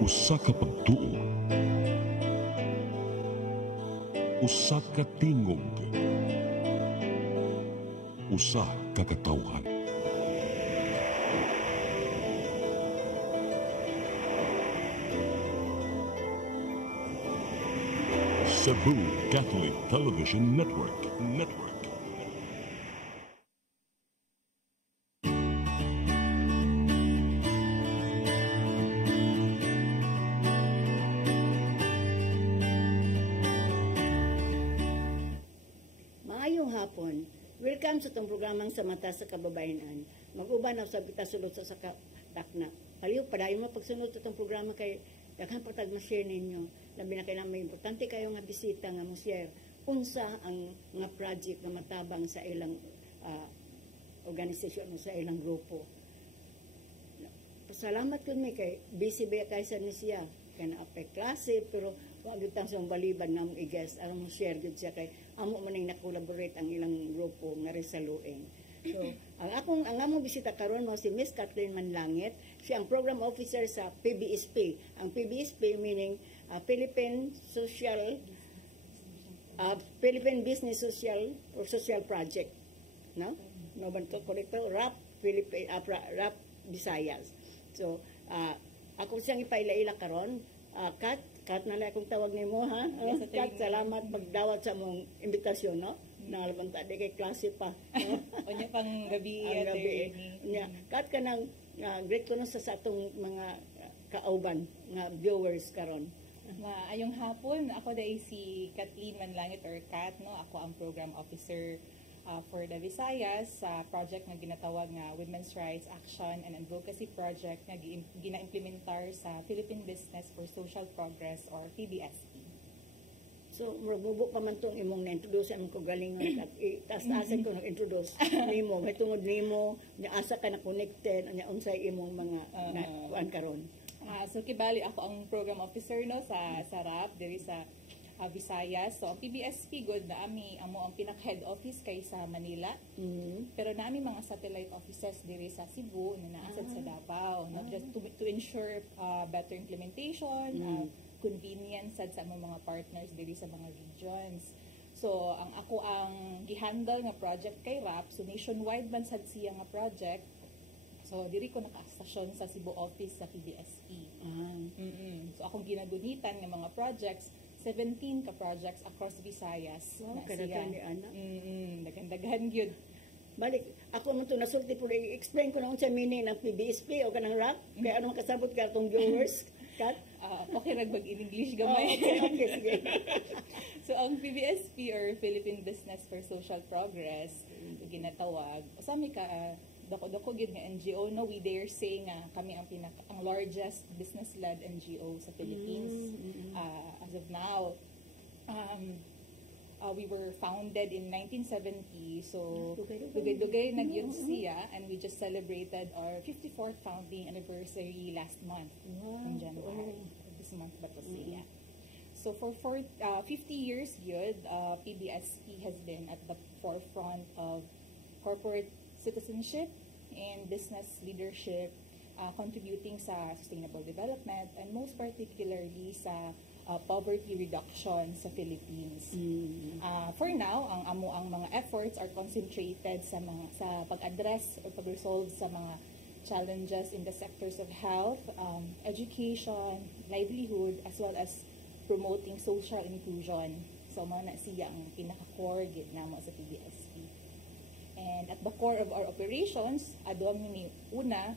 Usa ka pagtuo, usa ka tingog, usa ka katawhan. Cebu Catholic Television Network. Maayong hapon. Welcome sa itong programang sa mata sa kababayanan. Mag-uban na sa kita sulod sa dakna. Paliw, padayon mo pagsunod sa itong programa kay daghan patag ma-share ninyo. Labi na kailangan may importante kayo nga bisita nga mo-share. Unsa ang mga project na matabang sa ilang organisasyon sa ilang grupo. Pasalamat ko mi kay busy ba kaysa ni siya. Kaya na-apay klase, pero wag yun sa baliban nga mong i-guest. Alam mo share yun siya kay amo maning na-collaborate ang ilang grupo nga resaluing. So, ang among bisita karon mo si Miss Kathleen Manlangit. Siya ang program officer sa PBSP. Ang PBSP meaning Philippine Business Social or Social Project. No? No ba to korrekto? RAP Visayas. So, ako siyang ipaila-ila karon. Kat na lang akong tawag nimo ha. Yes, Kat, salamat pagdawat sa mong imbitasyon, no? Nangalabanta di kay klase pa. No? O niya pang gabi Ang gabi. niya. Kat ka nang great ko sa atong mga kauban nga viewers karon. Ayong hapon, ako dahil si Kathleen Manlangit or Kat, no? Ako ang program officer for the Visayas sa project na ginatawag nga Women's Rights Action and Advocacy Project na gina-implementar sa Philippine Business for Social Progress or PBSP. So, mabubo pa man itong imong na-introduce ang ko galingon at taas-taasan ko nag-introduce nimo. May tungod nimo, asa ka na-connected, unsay imong mga kuan karon. So, kibali ako ang program officer no sa RAP, diri sa Visayas. So, ang PBSP good na amo ang pinaka-head office kay sa Manila. Pero naami mga satellite offices diri sa Cebu na naasad sa Davao. No? Just to ensure better implementation, convenience sa mga partners diri sa mga regions. So, ako ang gihandle nga project kay RAP. So, nationwide man sad siya nga project. So, diri ko naka-stasyon sa Cebu office sa PBSP. So, akong ginagunitan nga mga projects 17 ka projects across Visayas. Wow, kadaghan ni ana. Daghan gyud. Balik, ako man to nasulti po i-explain ko na unsa meaning ng PBSP o kanang RAP. Kaya ano makasabot ka atong viewers? Kat? Okay ra bag in English gamay. Okay, sige. So ang PBSP or Philippine Business for Social Progress ginatawag. Usami ka dako gid nga NGO, no, we dare say nga kami ang largest business-led NGO sa Philippines. As of now, we were founded in 1970, so dugay-dugay nagyun siya, and we just celebrated our 54th founding anniversary last month in January. This month ba to siya? So for 50 years yun, PBSP has been at the forefront of corporate citizenship and business leadership, contributing sa sustainable development and most particularly sa poverty reduction sa Philippines. For now, ang mga efforts are concentrated sa pag-address or pag-resolve sa mga challenges in the sectors of health, education, livelihood, as well as promoting social inclusion. So, mga na siya ang pinaka-core gid namo sa PBSP. And at the core of our operations, adon ni una,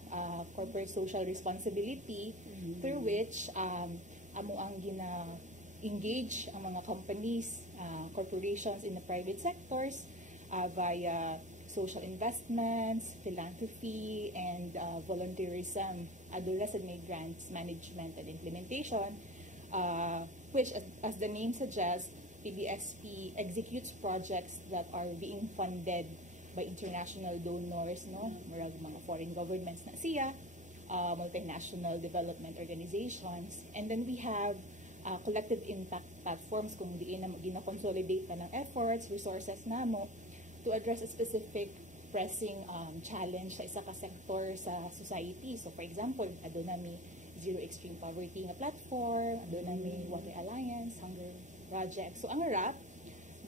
corporate social responsibility, through which amo ang gina-engage ang mga companies, corporations in the private sectors via social investments, philanthropy, and volunteerism. Adula sa may grants management and implementation, which, as the name suggests, PBSP executes projects that are being funded by international donors, no? Marag mga foreign governments na siya, multinational development organizations, and then we have collective impact platforms kung diin na gina-consolidate pa ng efforts, resources namo to address a specific pressing challenge sa isa ka sektor sa society. So for example, adto nami Zero Extreme Poverty nga platform, adto nami Water Alliance, Hunger Project. So ang RAP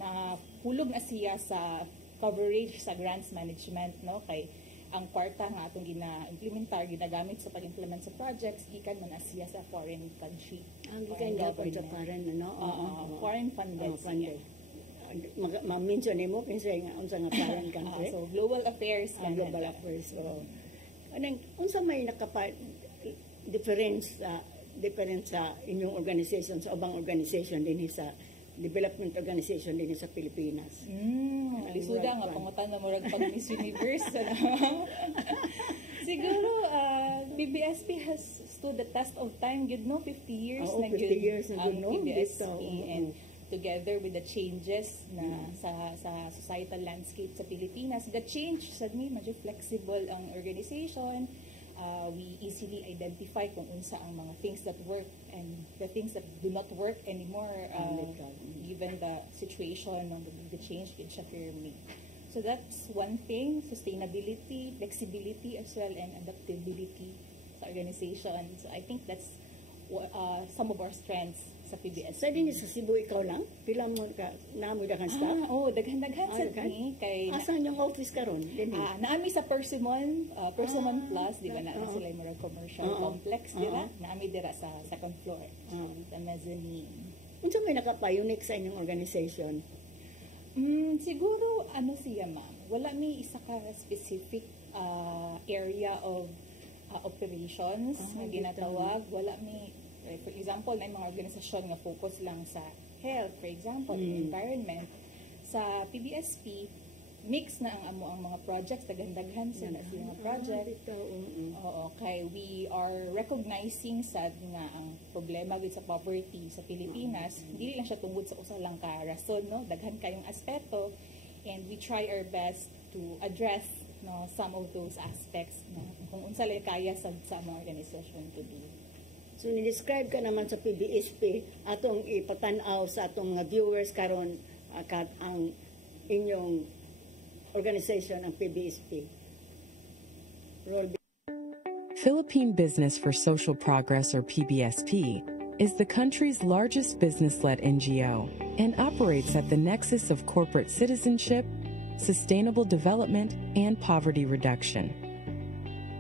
na hulog na siya sa coverage sa grants management, no, kay ang kwarta nga atong gina-implementar, ginagamit sa pag-implement sa projects, gikan man siya sa foreign country. Ang gikan gyapon sa foreign, ano? Foreign funded. Funded. Ma-mention mo kinsa nga unsa nga foreign country? So global affairs, Global affairs. So anong unsa may difference sa inyong organization sa ubang organization din sa development organization din sa Pilipinas. Lisuda nga pangutan na murag pag Miss Universe. Siguro PBSP has stood the test of time, good no, 50 years na 50 years na good no, PBSP and together with the changes na sa societal landscape sa Pilipinas, the change sad mi medyo flexible ang organization. We easily identify kung unsa ang mga things that work and the things that do not work anymore given the situation and the change in firmly. So that's one thing, sustainability, flexibility as well, and adaptability sa organization. So I think that's some of our strengths sa PBS. Sa din sa Cebu ikaw lang? Pila mo ka naamo daghan staff? Daghan sa ni kay asan yung office karon? Naami sa Persimmon Plus, di ba na sila yung mga commercial complex dira, naami dira sa second floor. Sa mezzanine. Unsa may nakapa-unique sa inyong organization? Siguro siya ma'am. Wala mi isa ka specific area of operations na ginatawag. Wala mi, for example, may mga organisasyon nga focus lang sa health, for example, environment. Sa PBSP, mix na ang mga projects, daghan-daghan sa mga project. Okay, we are recognizing sad nga ang problema with sa poverty sa Pilipinas. Hindi lang siya tungod sa usa lang ka rason, no? Daghan kayong aspeto, and we try our best to address some of those aspects na kung unsa lay kaya sa mga organisasyon to do. So ni-describe ka naman sa PBSP atong ipatanaw sa atong mga viewers karon ang inyong organization ang PBSP. Philippine Business for Social Progress, or PBSP, is the country's largest business-led NGO and operates at the nexus of corporate citizenship, sustainable development, and poverty reduction.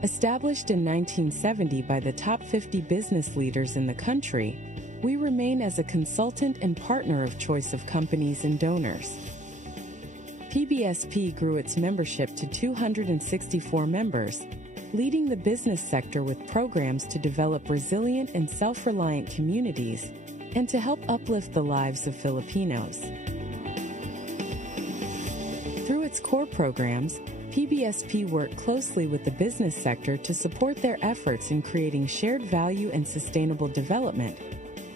Established in 1970 by the top 50 business leaders in the country, we remain as a consultant and partner of choice of companies and donors. PBSP grew its membership to 264 members, leading the business sector with programs to develop resilient and self-reliant communities and to help uplift the lives of Filipinos. Through its core programs, PBSP worked closely with the business sector to support their efforts in creating shared value and sustainable development,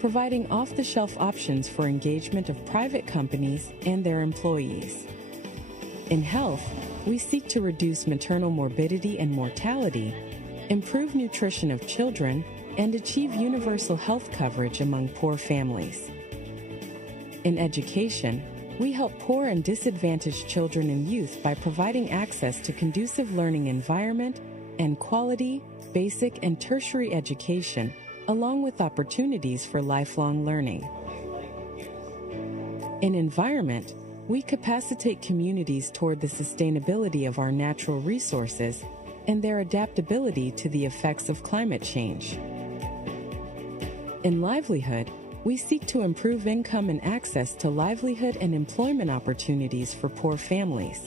providing off-the-shelf options for engagement of private companies and their employees. In health, we seek to reduce maternal morbidity and mortality, improve nutrition of children, and achieve universal health coverage among poor families. In education, we help poor and disadvantaged children and youth by providing access to conducive learning environment and quality, basic and tertiary education, along with opportunities for lifelong learning. In environment, we capacitate communities toward the sustainability of our natural resources and their adaptability to the effects of climate change. In livelihood, we seek to improve income and access to livelihood and employment opportunities for poor families.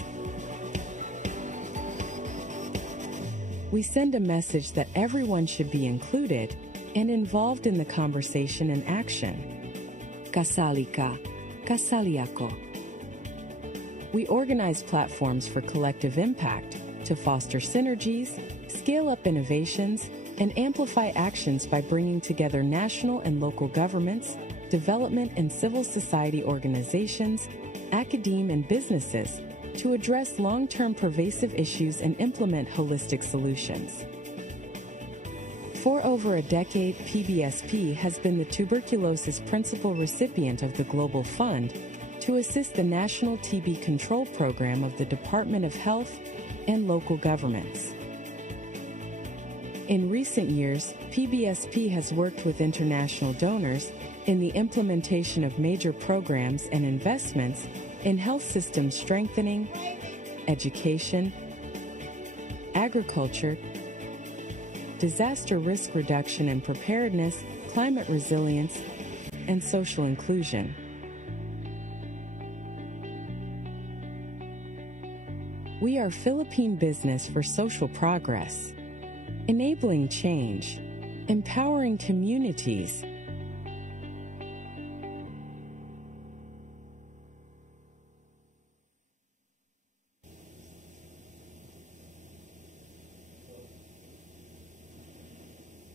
We send a message that everyone should be included and involved in the conversation and action. Kasali ka, kasali ako. We organize platforms for collective impact to foster synergies, scale up innovations, and amplify actions by bringing together national and local governments, development and civil society organizations, academe and businesses to address long-term pervasive issues and implement holistic solutions. For over a decade, PBSP has been the tuberculosis principal recipient of the Global Fund to assist the National TB Control Program of the Department of Health, and local governments. In recent years, PBSP has worked with international donors in the implementation of major programs and investments in health system strengthening, education, agriculture, disaster risk reduction and preparedness, climate resilience, and social inclusion. We are Philippine Business for Social Progress, enabling change, empowering communities,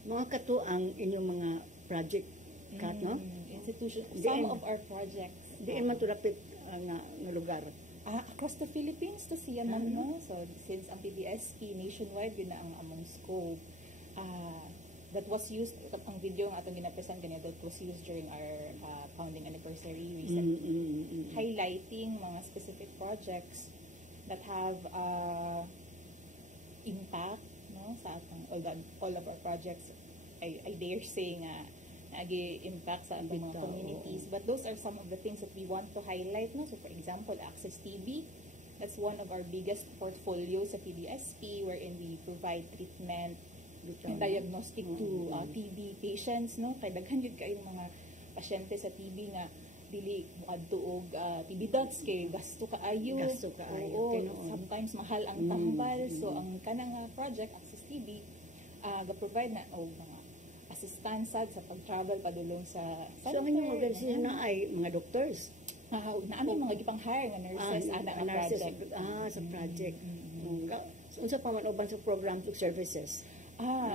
mga katuang inyong mga project kat, no? Institution. Diin- Some of our projects. Diin man tulapit nga lugar. Across the Philippines to siya man, no? So, since ang PBSP nationwide, yun na ang among scope. That was used, ang video nga atong ginapresent ganito, that was used during our founding anniversary recently, highlighting mga specific projects that have impact, no, sa atong, all of our projects, I dare say nga, nag-impact sa ating mga communities. But those are some of the things that we want to highlight, no? So, for example, Access TB, that's one of our biggest portfolios sa PBSP, wherein we provide treatment and diagnostic to TB patients, no? Kaya daghan yun kayong mga pasyente sa TB nga dili adto og TB dots kay gasto kaayo. Oo, sometimes mahal ang tambal. So ang kanang project Access TB ga-provide na og mga assistance sa pag-travel padulong sa So, ang inyong organisasyon na ay mga doctors? naami mga gipang-hire nga nurses ana ang project. Sa project. So, unsa pa man uban sa program to services?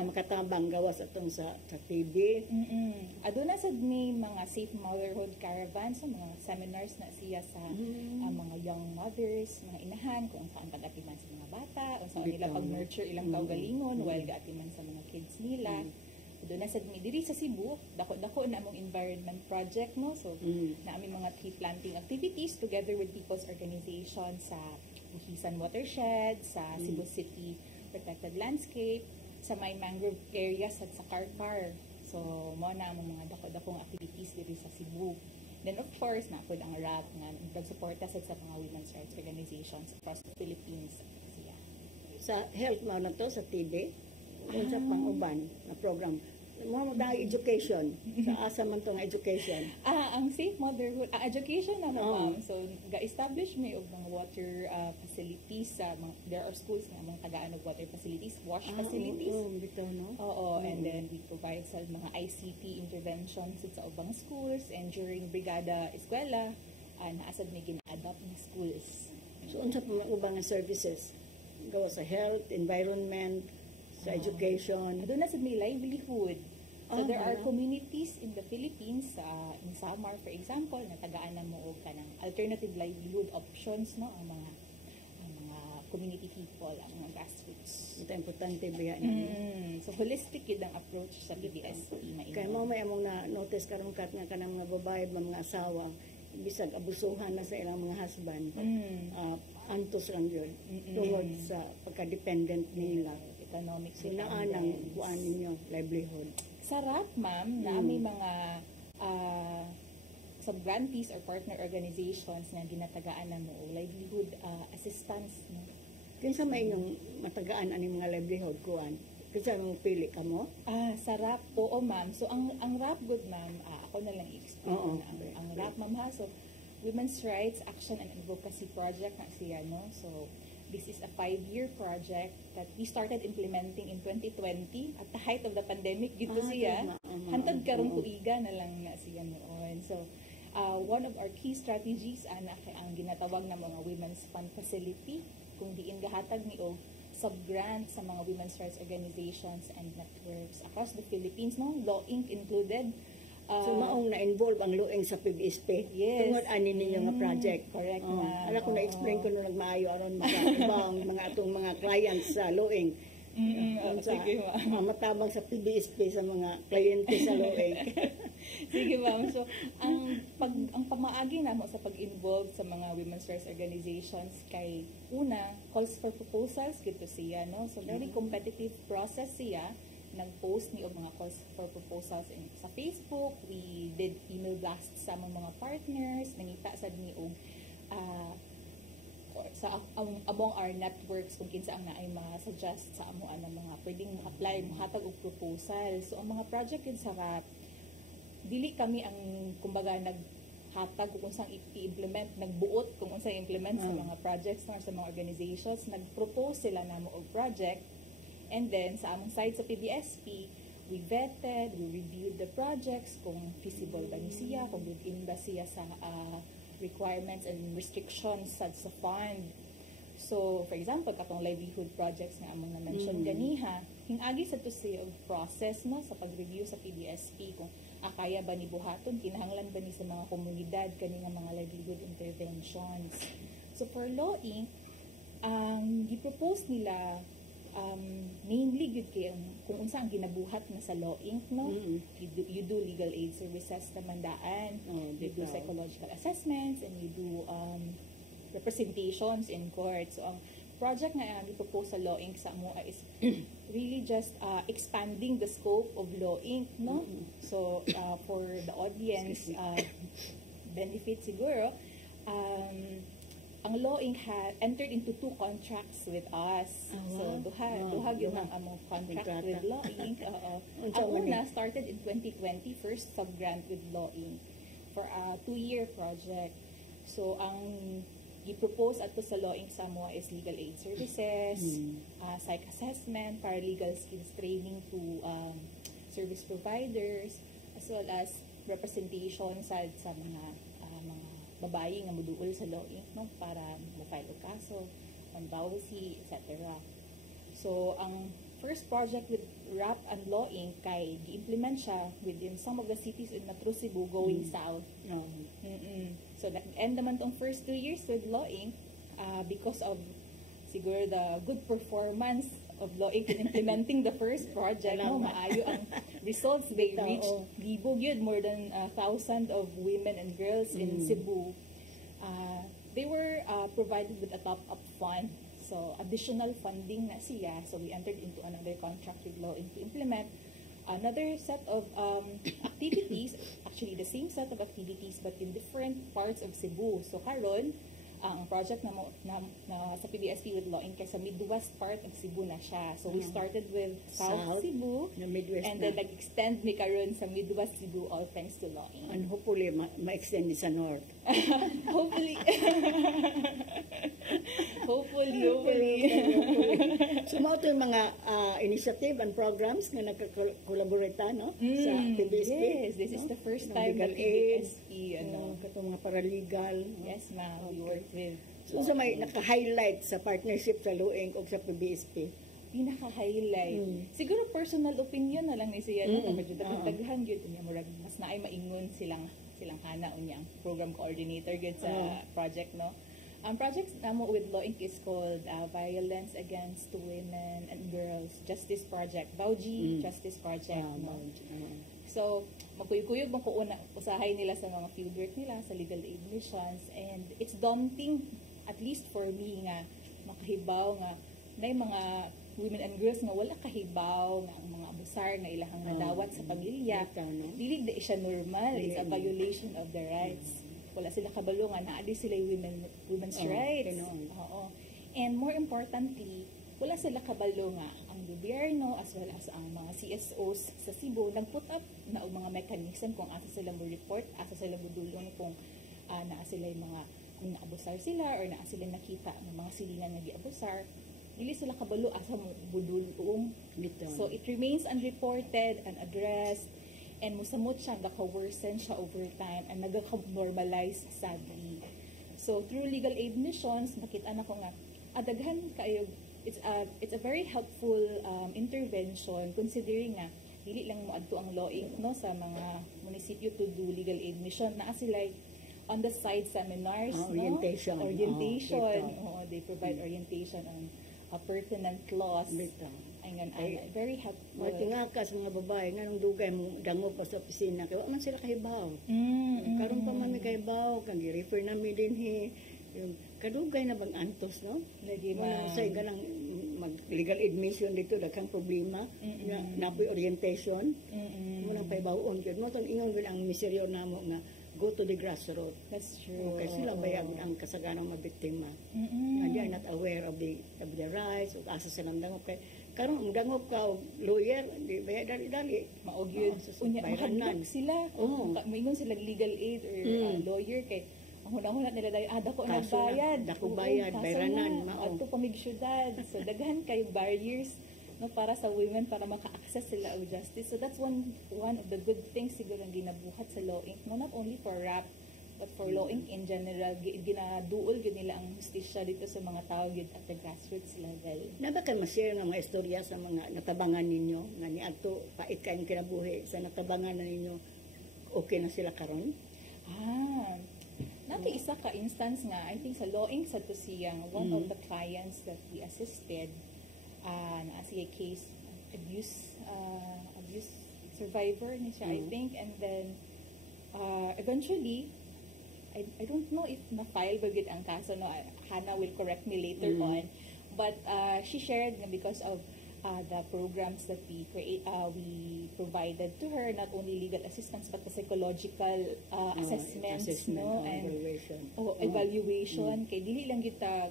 Makatabang gawas atong sa TB. Aduna sad may mga safe motherhood caravans, so mga seminars na siya sa mga young mothers, mga inahan, kung saan pag-atiman sa mga bata, o saan nila pag-nurture ilang kaugalingon while ga-atiman sa mga kids nila. Aduna sad may diri sa Cebu, dako-dako na among environment project, no? So na aming mga tree planting activities together with people's organizations sa Buhisan Watershed, sa Cebu City Protected Landscape, sa may mangrove areas at sa Karkar. So, mo na ang mga dako-dakong activities dito sa Cebu. Then, of course, napod ang RAP nga nagsuporta sa mga women's rights organizations across the Philippines. Siya. Sa health mo na to, sa TB? Unsa pang uban na program? Mo dahil education. Sa asa man to nga education? Ang safe motherhood, education na ma'am. So, ga-establish may og mga water facilities sa there are schools nga mga tagaan og water facilities, wash facilities. Bitaw, no? Oo, and then we provide sa mga ICT interventions sa ubang schools, and during Brigada Eskwela, naasad may gina-adopt na schools. So, unsa pa man ubang nga services? Gawa sa health, environment, sa education. Doon na sa may livelihood. So there are communities in the Philippines, in Samar for example, na tagaan na mo og kanang alternative livelihood options, no, ang mga community people, ang mga grassroots. Ito importante biya na. So holistic yun ang approach sa PBSP na Kaya mo may among na notice karon kat nga kanang mga babae, mga asawa, bisag abusuhan na sa ilang mga husband. Antos lang yun. Tungod sa pagka-dependent nila. Economic Sinaan ang kuan ninyo, livelihood. Sarap, ma'am, na may mga sub-grantees or partner organizations na ginatagaan na mo livelihood assistance. No? Kinsa may inyong matagaan ani mga livelihood kuan? Kinsa mo pili ka mo? Sarap. Oo, ma'am. So, ang RAP good, ma'am, ako na lang i-explain ang RAP, ma'am, ha? So, Women's Rights Action and Advocacy Project na siya, no? So, this is a 5-year project that we started implementing in 2020 at the height of the pandemic. Dito siya. Hantad karong tuiga na lang na siya noon. So, one of our key strategies ang ginatawag na mga Women's Fund Facility, kung diin gahatag ni og sub-grant sa mga women's rights organizations and networks across the Philippines, no? Law Inc. included. So maong na-involve ang lueng sa PBSP. Yes. Tungod ani ninyo nga project. Correct, ma'am. Ala ko na-explain ko nung nagmaayo aron makaibaw ang mga atong mga clients sa lueng. Sige, ma'am. Matabang sa PBSP sa mga kliyente sa lueng. Sige ma'am. So, ang pamaagi namo sa pag-involve sa mga women's rights organizations kay una, calls for proposals gito siya, no? So, very competitive process siya. Nag-post ni og mga calls for proposals sa Facebook. We did email blasts sa mga partners. Nangita sad ni og sa among our networks kung kinsa ang naay ma-suggest sa amo ang mga pwedeng apply mohatag og proposal. So ang mga project yun sa RAP, dili kami ang kumbaga naghatag kung unsang i-implement, nagbuot kung unsang i-implement sa mga projects or sa mga organizations. Nag-propose sila namo og project, and then sa among side sa PBSP, we vetted, we reviewed the projects kung feasible ba ni siya, kung within ba siya sa requirements and restrictions sa fund. So, for example, katong livelihood projects nga among na-mention ganiha, hingagi sa to siya og process no sa pag-review sa PBSP kung kaya ba ni buhaton, kinahanglan ba ni sa mga komunidad kani nga mga livelihood interventions. So, for Law Inc., gi-propose nila mainly good kay kung unsa ang ginabuhat na sa Law Inc. no, you do legal aid services sa mandaan, you do psychological assessments, and you do representations in court. So ang project nga i-propose sa Law Inc. sa mo is really just expanding the scope of Law Inc. no. So for the audience benefit siguro, ang Law Inc. had entered into 2 contracts with us. So, duha yun ang among contract with Law Inc. Ang una started in 2020, first sub-grant with Law Inc. for a 2-year project. So, ang i-propose ato sa Law Inc. sa mo is legal aid services, psych assessment, paralegal skills training to service providers, as well as representation sa mga babayi nga moduol sa Law Inc. no, para mo-file og kaso on dowry, etc. So, ang first project with RAP and Law Inc. kay gi-implement siya within some of the cities in Metro Cebu going south. So, end naman tong first 2 years with Law Inc. Because of siguro the good performance of Law Inc. in implementing the first project, no, maayo ang results they reached. Libog yun, more than 1,000 of women and girls in Cebu. They were provided with a top-up fund. So, additional funding na siya. So, we entered into another contract with Law Inc. to implement another set of activities, actually the same set of activities but in different parts of Cebu. So, karon ang project na sa PBSP with Law Inc. kay sa Midwest part of Cebu na siya. So, we started with South Cebu, and then nag-extend mi karon sa Midwest Cebu, all thanks to Law Inc. And hopefully, ma-extend ni sa North. Hopefully. hopefully. So, mga ito yung mga initiative and programs na nagkakolaborate no? Sa PBSP. Yes, this is the first time legal that aid, PBSP, katong mga paralegal. Yes, ma'am. We worked with. So, sa may naka-highlight sa partnership sa Law Inc. o sa PBSP? Pinaka-highlight. Siguro personal opinion na lang ni siya. Medyo daghan yun. Mas naay maingon silang hana unya ang program coordinator yun sa project, no? Ang project namo with Law Inc. is called Violence Against Women and Girls Justice Project. Bauji Justice Project. No? So, magkuyog-kuyog mo ko usahay nila sa mga fieldwork nila sa legal aid missions, and it's daunting, at least for me, nga makahibaw nga na mga women and girls nga wala kahibaw nga ang mga abusar nga ilahang nadawat sa pamilya. Dili di siya normal. It's a violation of their rights. Wala sila kabalo nga naadi sila women's rights. Oo. And more importantly, wala sila kabalo nga ang gobyerno as well as ang mga CSOs sa Cebu nag-put up na og mga mechanism kung asa sila mo report, asa sila budulong kung naa sila mga kung naabusar sila or naa sila nakita ng mga silingan nga giabusar. Dili sila kabalo asa mo budulong. So it remains unreported, unaddressed, and musamot siya naka-worsen siya over time and nagka-normalize sadly. So through legal aid missions, makita na ko nga adaghan kayo. It's a very helpful intervention considering nga dili lang mo adto ang Law Inc. no sa mga munisipyo to do legal aid mission na sila on the side seminars, orientation. They provide orientation on pertinent laws. ingon Ay, ana. Very helpful. Mga ka sa mga babae, nga nung dugay mo dango pa sa opisina, kaya wa man sila kahibaw. Karon pa man may kahibaw, kang i-refer namin din yung kadugay na bang antos, no? Lagi Wala ma. sa ganang mag-legal admission dito, daghang problema, nga napoy orientation, walang paibawon yun. Mo itong ingon yun ang miseryo na mo nga, go to the grassroots. That's true. Kaya sila bayag ang kasaganang mabiktima. And they are not aware of the rights, of asa silang dangop. Kaya karon ang dangop ka, og lawyer, di bayag dali-dali. Maog yun. Unya, mahadlok sila. Oo. Maingon sila legal aid or lawyer kay ang hunang-huna nila dahil, dako na Kaso na, bayad. dako bayad, Kaso bayranan, na, mao. adto pamig syudad. So, daghan kayo barriers no, para sa women para maka-access sila og justice. So, that's one of the good things siguro ang ginabuhat sa Law Inc. No, not only for RAP, but for Law Inc. in general. Ginaduol yun nila ang justisya dito sa mga tao yun at the grassroots level. Naba ka ma-share ng mga istorya sa mga natabangan ninyo, nga ni adto pait kayong kinabuhi sa natabangan na ninyo, okay na sila karon? Nati isa ka instance nga, I think sa Law Inc. sa Tusiyang, one of the clients that we assisted, na siya case abuse survivor ni siya, I think, and then eventually, I don't know if na-file ba gid ang kaso, no? Hannah will correct me later on, but she shared na because of the programs that we provided to her, not only legal assistance but the psychological assessments, no, and evaluation. Kay dili lang kita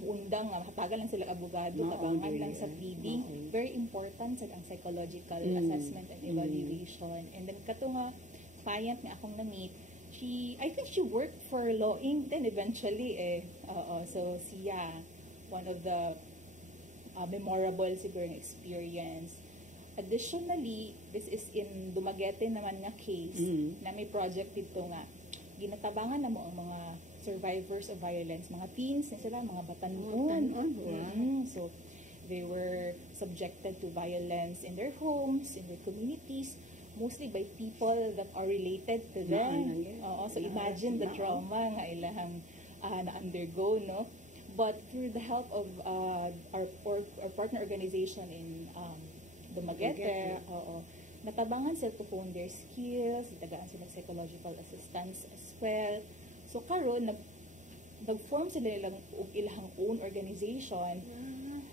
undang nga hatagan lang sila abogado, tabangan lang sa pleading. Very important sa ang psychological assessment and evaluation. And then kato nga client nga akong na-meet, I think she worked for Law Inc. then eventually so siya one of the memorable siguro ng experience. Additionally, this is in Dumaguete naman nga case na may project dito nga ginatabangan na mo ang mga survivors of violence, mga teens na sila, mga batanon. So, they were subjected to violence in their homes, in their communities, mostly by people that are related to them. So, imagine the trauma nga ilahang na-undergo, no? But through the help of our partner organization in Dumaguete, natabangan sila to hone their skills, itagaan sila psychological assistance as well. So karon nag-form sila ilang own organization,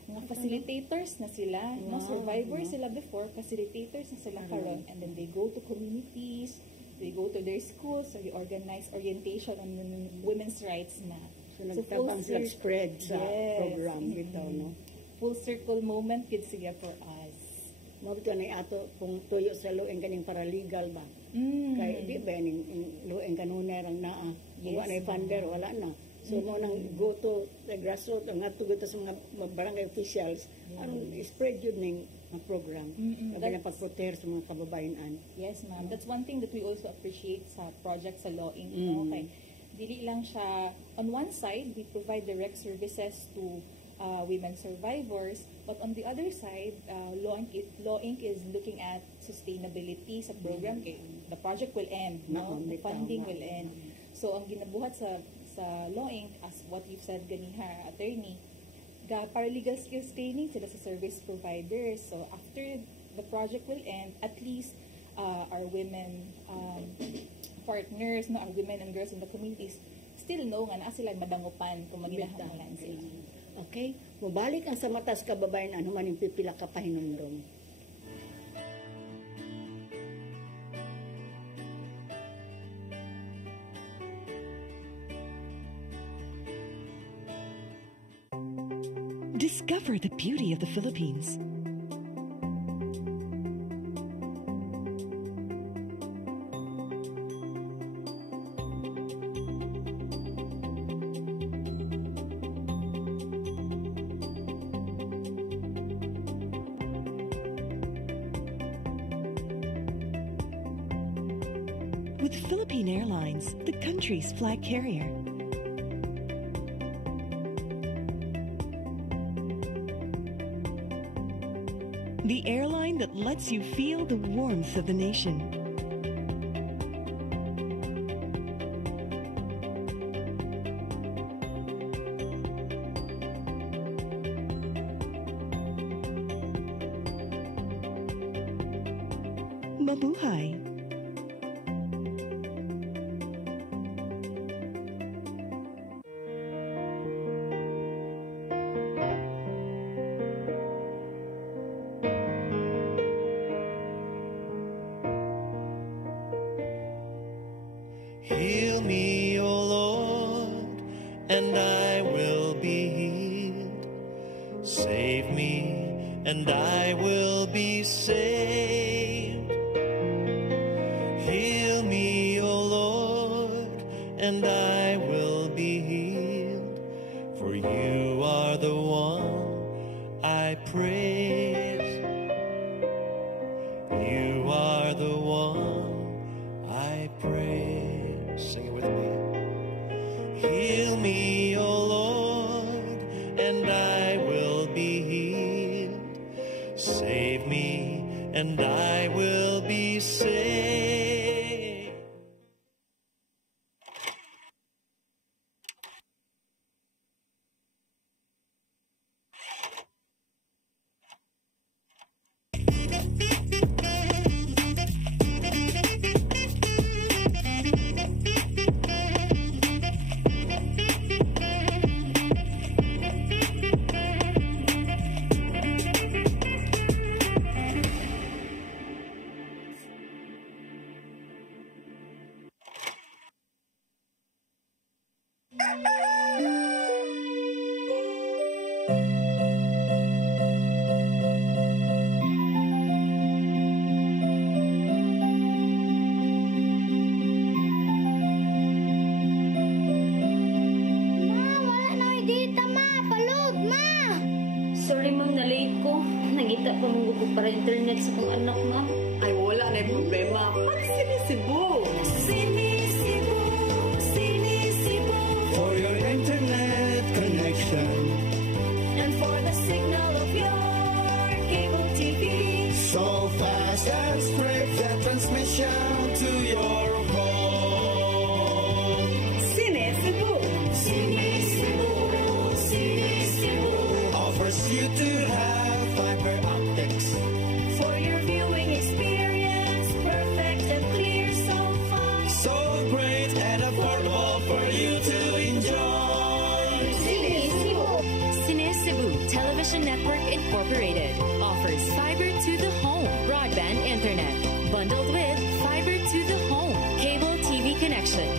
nga facilitators na sila, no, survivors sila before, facilitators na sila karon, and then they go to communities, they go to their schools, so they organize orientation on women's rights na. So nagtabang sila spread sa program dito, no? Full circle moment gid siya for us. Mabito na ato kung tuyo sa lueng kaning paralegal ba? Kay di ba ning lueng kanuner ang naa? Wala na funder, wala na. So mo nang go to the grassroots ang ato gito sa mga barangay officials, anong spread yun ning program. Kaya pag-protect sa mga kababayan. Yes, ma'am. That's one thing that we also appreciate sa project sa Law Inc. Okay. Dili lang siya, on one side, we provide direct services to women survivors, but on the other side, Law Inc. is looking at sustainability sa program. The project will end, no? The funding will end. So, ang ginabuhat sa Law Inc., as what you've said ganiha, attorney, paralegal skills training sila sa service providers. So, after the project will end, at least our women partners, no, our women and girls in the communities still know nga na sila madangupan kung maginahanglan sila. Okay? Mubalik ang sa matas kababayan, ano man yung pipila ka pahinumdum. Discover the beauty of the Philippines. With Philippine Airlines, the country's flag carrier. The airline that lets you feel the warmth of the nation. mabuhay. Heal me, O Lord, and I will be healed. Save me, and I will be saved. Heal me, O Lord, and I will be healed. For you are the one I praise. You are the one I praise. Sing it with me. Heal me, O Lord, and I will be healed. Save me, and I will be saved. Sorry ma'am, na-late ko. Nangita pa mong gusto para internet sa kong anak ma'am. Ay, wala na yung problema. Mag-sinisibo. Sinisibo, sinisibo. For your internet connection, And for the signal of your cable TV. so fast and straight the transmission to your home. Sinisibo. Sinisibo, sinisibo. Offers you to have fiber optics. For your viewing experience, perfect and clear so far. So great and affordable for you to enjoy. Sinisibo. Cebu Television Network Incorporated offers fiber to the home broadband internet bundled with fiber to the home cable TV connection.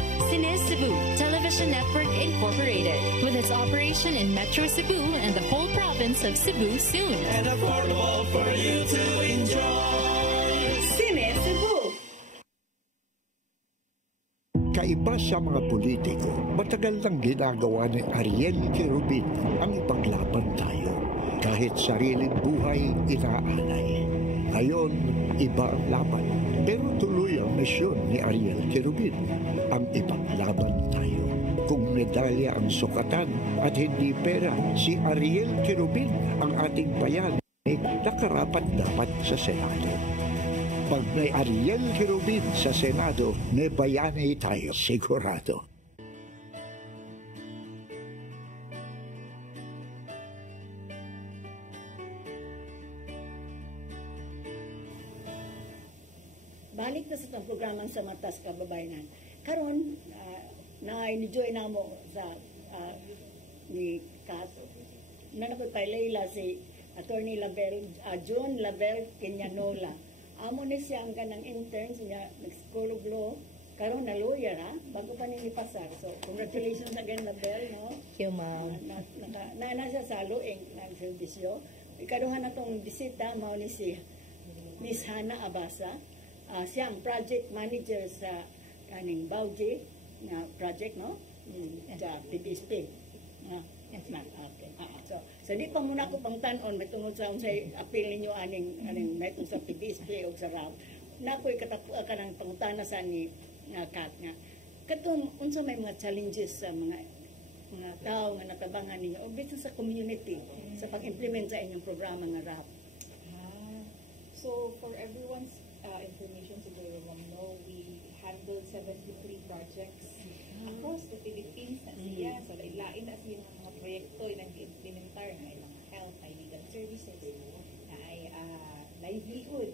Cebu Television Network Incorporated with its operation in Metro Cebu and the whole province of Cebu soon. And affordable for you to enjoy. Sinisibo. Kaiba sa mga politiko, matagal nang ginagawa ni Ariel Querubin ang ipaglaban tayo. Kahit sariling buhay, inaalay. Ngayon, iba ang laban. Pero tuloy ang misyon ni Ariel Querubin, ang ipaglaban tayo. Kung medalya ang sukatan at hindi pera, si Ariel Querubin ang ating bayani na karapat-dapat sa Senado. Pag may Ariel Querubin sa Senado, may bayani tayo sigurado. Balik na sa itong programang sa Matas Kababayanan. Karon na-enjoy na mo sa ni Kat. Nanakoy kay Leila si Attorney Label, John Label Kenyanola. Amo ni siya ang ganang interns niya, nag-school of law. Karon na lawyer bago pa nini pasar. So congratulations again Label, no? Thank you, ma'am. Na siya sa luing ng serbisyo. Ikaduhan na tong bisita mao ni si Miss Hana Abasa. Siya ang project manager sa kaning Bauji na project, no? Sa PBSP. Yes, ma'am. Okay. So di pa muna ko pang tanon may tungod sa unsay appeal ninyo aning metong sa PBSP o sa RAW. Nakoy kanang pangutana sa ni nga Kat nga. Katong unsa may mga challenges sa mga tao nga natabangan ninyo o bisan sa community sa pag-implement sa inyong programa nga RAW. So for everyone's information siguro know, we handle 73 projects across the Philippines na siya. So lain na siya ng mga proyekto ilang implementar na ilang health, ay legal services, ay livelihood.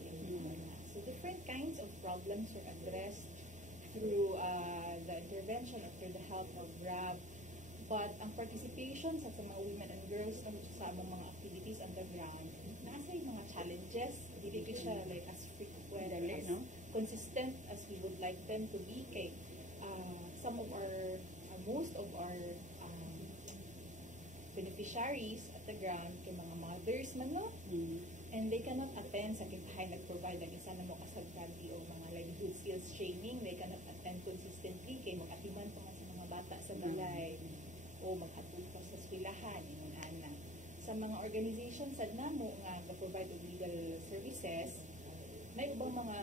So different kinds problems were addressed through the intervention or through the help of RAB. But ang participation sa mga women and girls sa among mga activities on the ground, nasa yung mga challenges, hindi ko siya like as frequent, as consistent as we would like them to be. Kay some of our, most of our beneficiaries at the ground, kay mga mothers man, no? And they cannot attend sa kithay nag-provide ang isa na mo kasagpandi o mga livelihood skills training. They cannot attend consistently kay mag-atiman pa sa mga bata sa balay o maghatod pa sa eskwelahan, yun ana. Sa mga organizations sad namo nga ga-provide og legal services, may ubang mga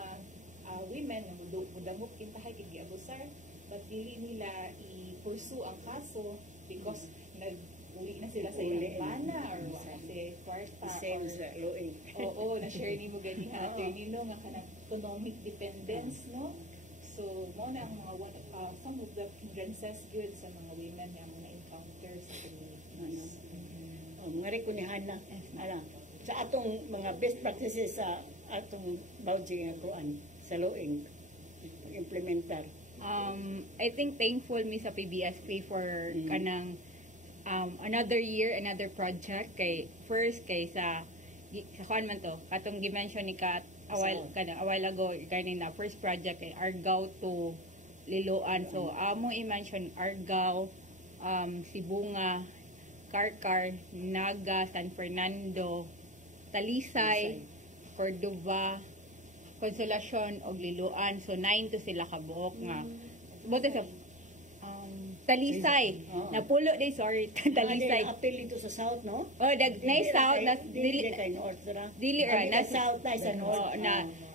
women na mudamot kintahay kay giabusar, but dili nila i-pursue ang kaso because uli na sila sa ilang bana or kasi kwarta Same sa loing. oo, na-share ni mo gani nga attorney no nga kanang economic dependence, no? So mo na ang mga some of the hindrances good sa mga women nga mga encounter sa communities. Mga rekunihan na sa atong mga best practices sa atong Bauji nga kuan sa loing pag-implementar. I think thankful mi sa PBSP for kanang another year, another project kay first kay sa kuan man to katong gi-mention ni Kat a while ago kanina first project kay Argao to Liloan. So amo i-mention Argao, Sibunga, Karkar, Naga, San Fernando, Talisay, Cordova, Consolacion og Liloan. So 9 to sila kabuok nga. Boto sa Talisay. Napulo day sorry Talisay. Apil dito sa south, no? Oh, nay south na dili kay north ra. Dili ra na south na sa north.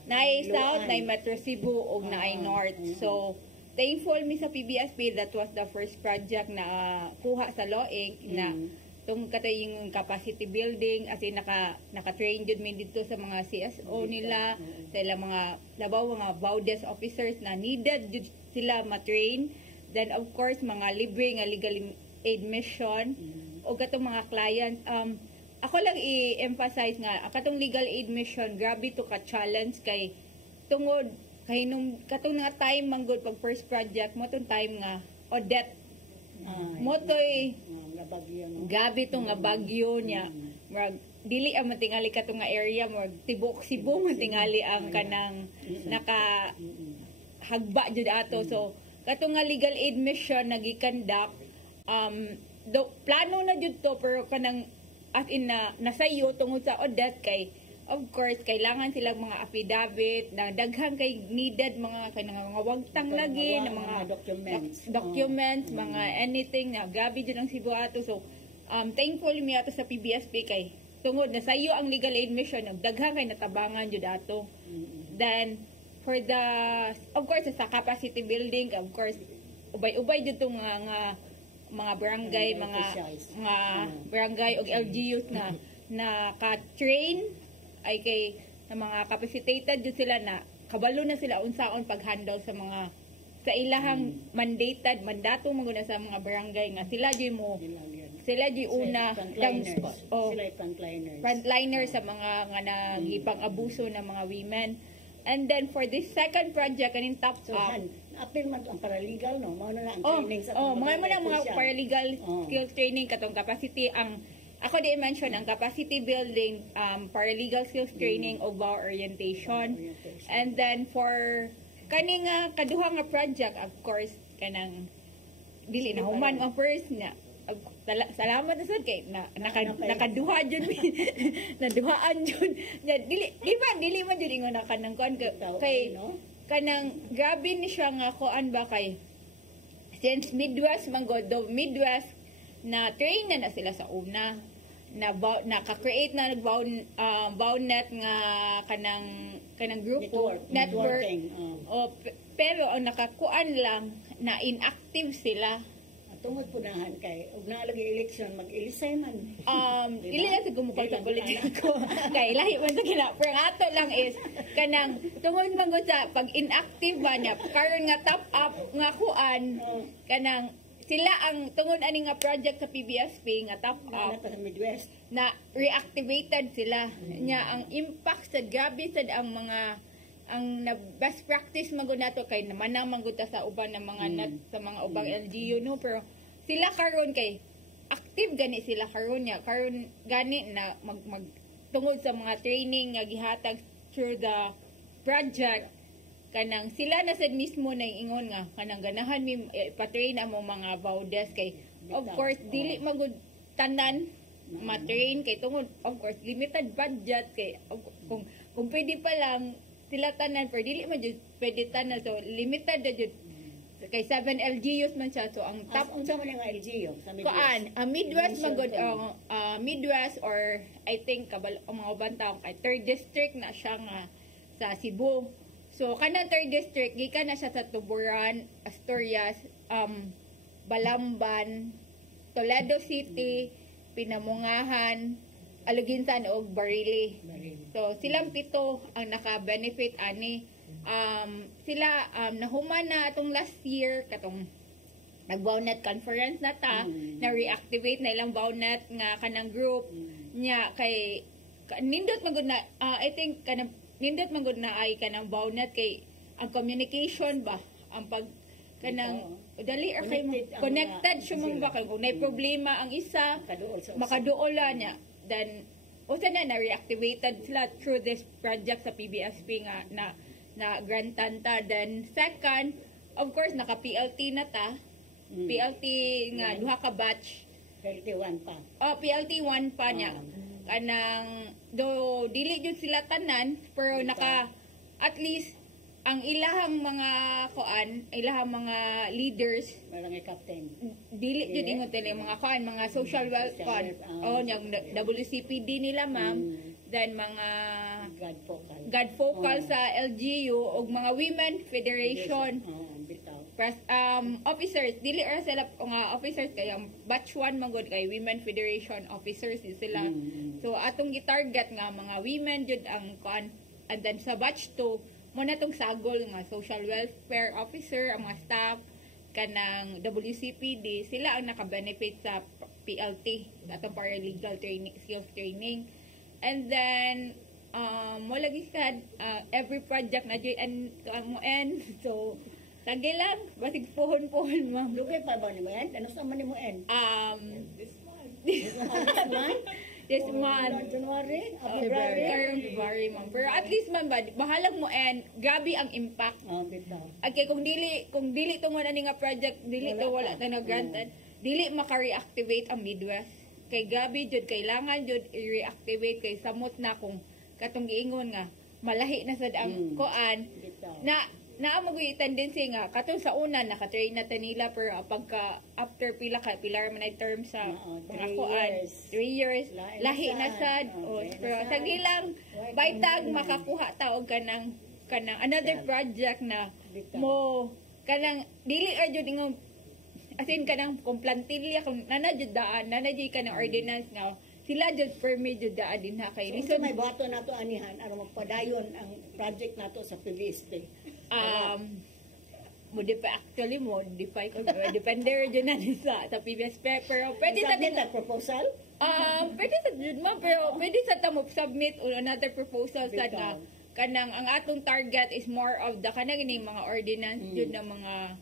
Nay south, nay Metro Cebu ug naay north. So thankful mi sa PBSP that was the first project na kuha sa Loing na tung katayong capacity building as in naka-train jud mi dito sa mga CSO nila sa ilang mga labaw mga BAUDES officers na needed jud sila ma-train. Then of course mga libre nga legal aid mission o katong mga clients. Ako lang i-emphasize nga katong legal aid mission grabe to ka challenge kay tungod kay nung katong nga time manggod pag first project mo tong time nga Odette mo toy gabi to nga bagyo niya dili ang matingali katong nga area mo tibok Cebu matingali ang kanang naka hagba jud ato. So katong nga legal aid mission nagikandak plano na jud to pero kanang as in nasayo tungod sa Odette kay of course kailangan silang mga affidavit na daghang kay needed mga kanang mga wagtang lagi na mga documents mga anything na gabi jud ang Cebu ato. So thankful mi ato sa PBSP kay tungod nasayo ang legal aid mission daghang kay natabangan jud ato. Then for the of course sa capacity building of course ubay-ubay jud tong mga barangay mga barangay og LGUs na ka-train ay kay na mga capacitated jud sila na kabalo na sila unsaon pag-handle sa mga sa ilahang mandato maguna sa mga barangay nga sila jud una frontliner sa mga nga nagipang-abuso ng mga women. And then for this second project kaning top apil man ang paralegal no mao na ang training sa mga paralegal skills training katong capacity ang ako di mention ang capacity building paralegal skills training o bar orientation. And then for kaning kaduha nga project of course kanang dili na human ang first na salamat sa kay nakaduha jud mi naduhaan jud dili man jud ingon kanang kuan kay kanang grabe ni siya nga kuan ba kay since Midwest manggod Midwest na train na sila sa una na ka-create na BAUNET nga kanang grupo network pero ang nakakuan lang na inactive sila tungod punahan kay ug naalagi election mag-ilisay man dili na siguro mukha sa politiko kay lahi man sa kina pero ato lang is kanang tungod man gud sa pag inactive ba niya karon nga top up nga kuan kanang sila ang tungod ani nga project sa PBSP nga top up sa Midwest na reactivated sila nya ang impact sa grabe sad ang mga best practice magud nato kay naman manggud ta sa uban ng mga sa mga ubang LGU no, pero sila karon kay active gani sila karon gani na tungod sa mga training nga gihatag through the project, kanang sila na sad mismo na ingon nga kanang ganahan mi pa-train amo mga bawdes kay of course dili magud tanan ma-train kay tungod of course limited budget kay kung pwede pa lang sila tanan pero dili man jud pwede tanan, so limited na jud kay 7 LGUs man siya, so ang top unsa man nga LGU sa Midwest? Midwest magud Midwest, or I think ang mga bantang kay 3rd district na siya nga sa Cebu. So kanang 3rd district gikan na siya sa Tuburan, Asturias, Balamban, Toledo City, Pinamungahan, Aluginsan ug Barili. So silang 7 ang naka-benefit ani. Sila nahuman na atong last year katong nag-Bownet conference na ta, na reactivate na ilang Bownet nga kanang group nya kay nindot magud na I think kanang nindot magud na ay kanang Bownet kay ang communication ba ang pag kanang dali ra kay connected sumong ba kung may problema ang isa makaduola niya, then usa na reactivated sila through this project sa PBSP nga na grantan ta. Then second, of course naka PLT na ta. PLT nga duha ka batch. PLT 1 pa. PLT 1 pa niya. Kanang do dili jud sila tanan pero naka at least ang ilahang mga ilahang mga leaders, barangay captain. Dili jud ingon tele mga mga social welfare. Nya WCPD nila ma'am. Then mga God Focal sa LGU o mga Women Federation officers, dili ra sila nga officers kay ang batch 1 magud kay Women Federation officers sila. So atong gitarget nga mga women jud ang and then sa batch 2 mo na tong sagol nga social welfare officer, ang mga staff kanang WCPD sila ang naka-benefit sa PLT, atong paralegal training, skills training. And then mo lagi sad every project na JN mo end, so lagi lang basig pohon-pohon ma'am. Lugay pa ba ni mo end? Ano sa man ni mo end? This month January, February ma'am. Pero at least man ba bahalag mo end, grabe ang impact. Okay, kung dili tungod ani nga project, dili to wala ta na granted, dili maka-reactivate ang Midwest. Kay gabi jud kailangan jud i-reactivate kay samot na kung katong giingon nga malahi na sad ang koan na mo gyud tendency nga katong sa una naka-train na ta nila pero pagka after pila man ay term sa mga koan 3 years lahi na sad pero sagilang baitag makakuha ta og kanang another project na mo kanang dili ra jud ingon asin kanang kung plantilya kung nanajud daan nanajud kanang ordinance nga sila jud permit jud daan din ha kay so may bato nato anihan aron magpadayon ang project nato sa PVSP. Mo modify ko depende jud na sa PBSP pero pwede sa din proposal pwede sa jud ma pero pwede sa ta mo submit another proposal sa na kanang ang atong target is more of the kanang ini mga ordinance jud na mga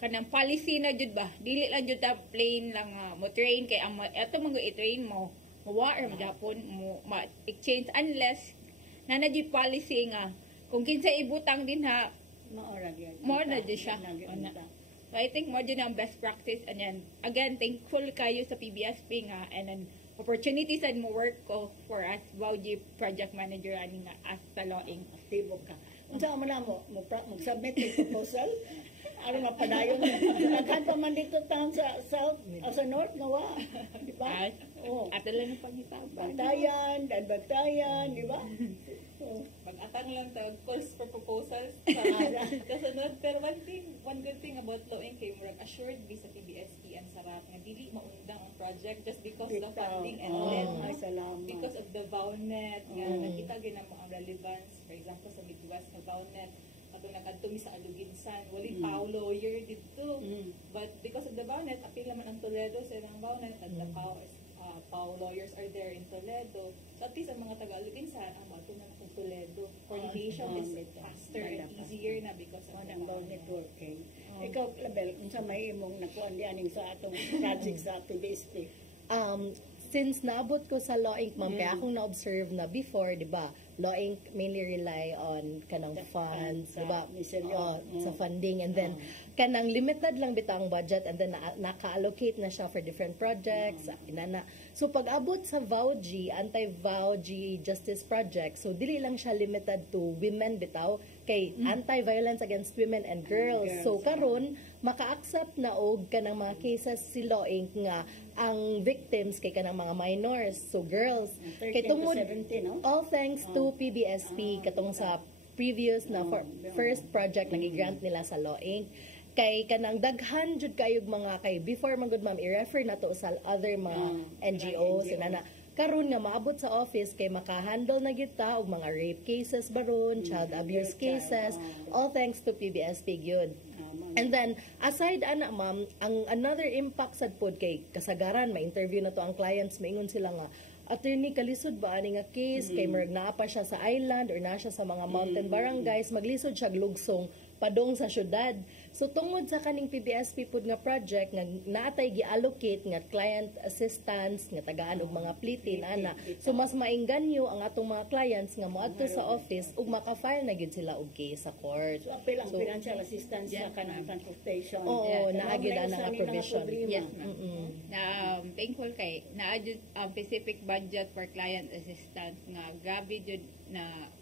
kanang policy na jud ba dili lang jud ta plain lang mo train kay ang ato mga i-train mo wa ra magyapon mo exchange unless na jud policy nga kung kinsa ibutang din ha more na jud siya. So I think more jud ang best practice and yan again thankful kayo sa PBSP nga and then opportunities and mo work ko for us Wauji project manager ani nga as sa Loing aktibo ka unsa man mo submit proposal ano mapadayon daghan pa man dito town sa south o sa north nga wa di ba ato lang ang pangitaw Bantayan di ba Pag-atang lang tawag calls for proposals sa kasunod. Pero one good thing about Loing kay murag assured be sa PBSP ang sarap nga dili maundang ang project just because the funding and then because of the Bownet nga nakita gyud mo ang relevance. For example sa Midwest nga Bownet atong nakadtumi sa Aluginsan wali lawyer dito but because of the Bownet apil naman ang Toledo sa ilang Bownet at the lawyers are there in Toledo, so at least ang mga taga-Aluginsan ang mato na Toledo. Coordination is dito. faster and Dapat. easier na because of Ano the ang bawal networking. Ikaw, Label, unsa may imong nakuan di aning sa atong project sa PBSP? Since naabot ko sa Law Inc, ma'am, kaya akong na-observe na before, di ba, Law Inc mainly rely on kanang funds, di ba? Sa funding. And then, kanang limited lang bitang budget and then naka-allocate na siya for different projects. Inana. So, pag abot sa VAUG, Anti-VAUG Justice Project, so dili lang siya limited to women bitaw, kay anti-violence against women and girls. So, karon maka-accept na og kanang mga cases si Law Inc nga ang victims kay kanang mga minors, so girls. 13 Kay tungod, to 17, no? all thanks to PBSP, katong sa previous na first project na gi-grant nila sa Law Inc. Kay kanang daghan jud kayog mga kay before man gud ma'am i-refer na to sa other mga NGOs inana karon nga maabot sa office kay maka-handle na gyud ta og mga rape cases baron, child abuse cases, all thanks to PBSP gyud. And then, aside ana ma'am, ang another impact sad pod kay kasagaran, ma-interview na to ang clients, maingon sila nga, attorney, kalisod ba ani nga case, kay marag naa pa siya sa island or na siya sa mga mountain barangays, maglisod siya lugsong padong sa syudad. So tungod sa kaning PBSP pod nga project nga naatay gi-allocate nga client assistance nga tagaan og mga plitin ana. So mas maingganyo ang atong mga clients nga moadto sa office ug maka-file na gyud sila og case sa court. So, apil ang financial assistance sa kanang transportation. Oo, naagid ana nga provision. Yes, ma'am. Na thankful kay naa jud specific budget for client assistance nga gabi jud na